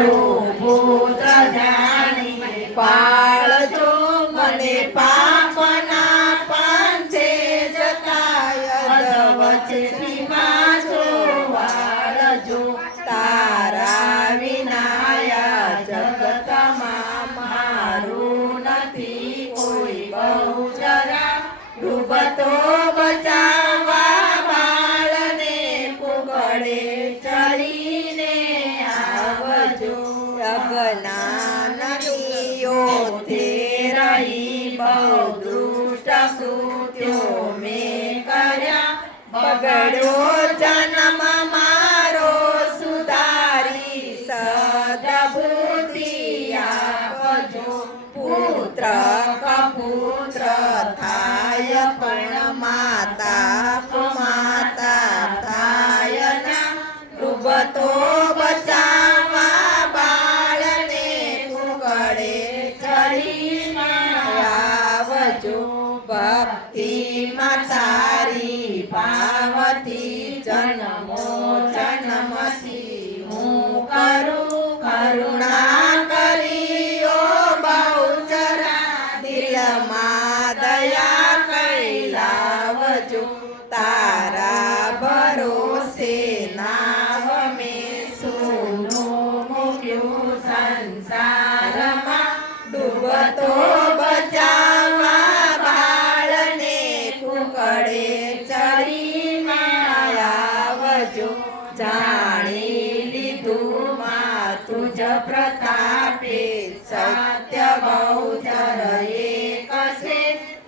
મારું પુત્ર જાણી પાળજો અજ્ઞાનીઓ તે રહી બહુ દુષ્ટ કૃત્યો મેં કર્યા. બગડ્યો જન્મ મારો સુધારી સદબુદ્ધિ ભક્તિ તારી પાવતી જન્મો પ્રતાપે સત્ય બહુ એક છે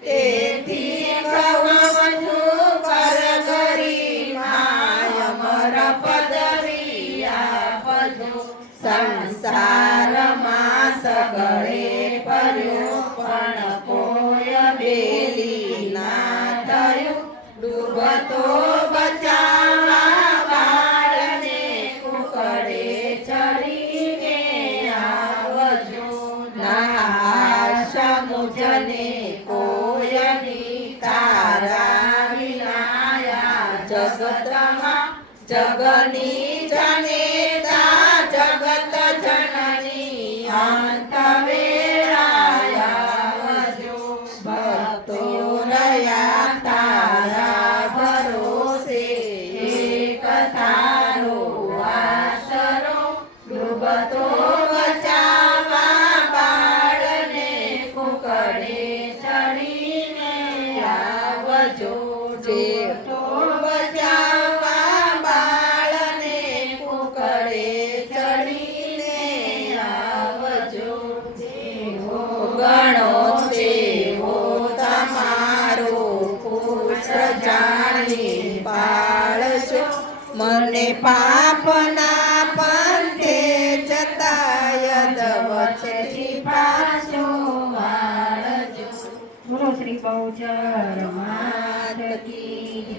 તેથી કહું છું કર ગરી માય અમર પદવી આપજો સંસારમાં સગળે પર્યો પણ કોય બેલી ના થયું ડૂબતો મુજને કોયની તારા વિનાયા જગતમાં જગની પાળજો. મને પાપના પંથે જતાય દવચથી પાછો વાળજો. બોલો શ્રી બહુચર 你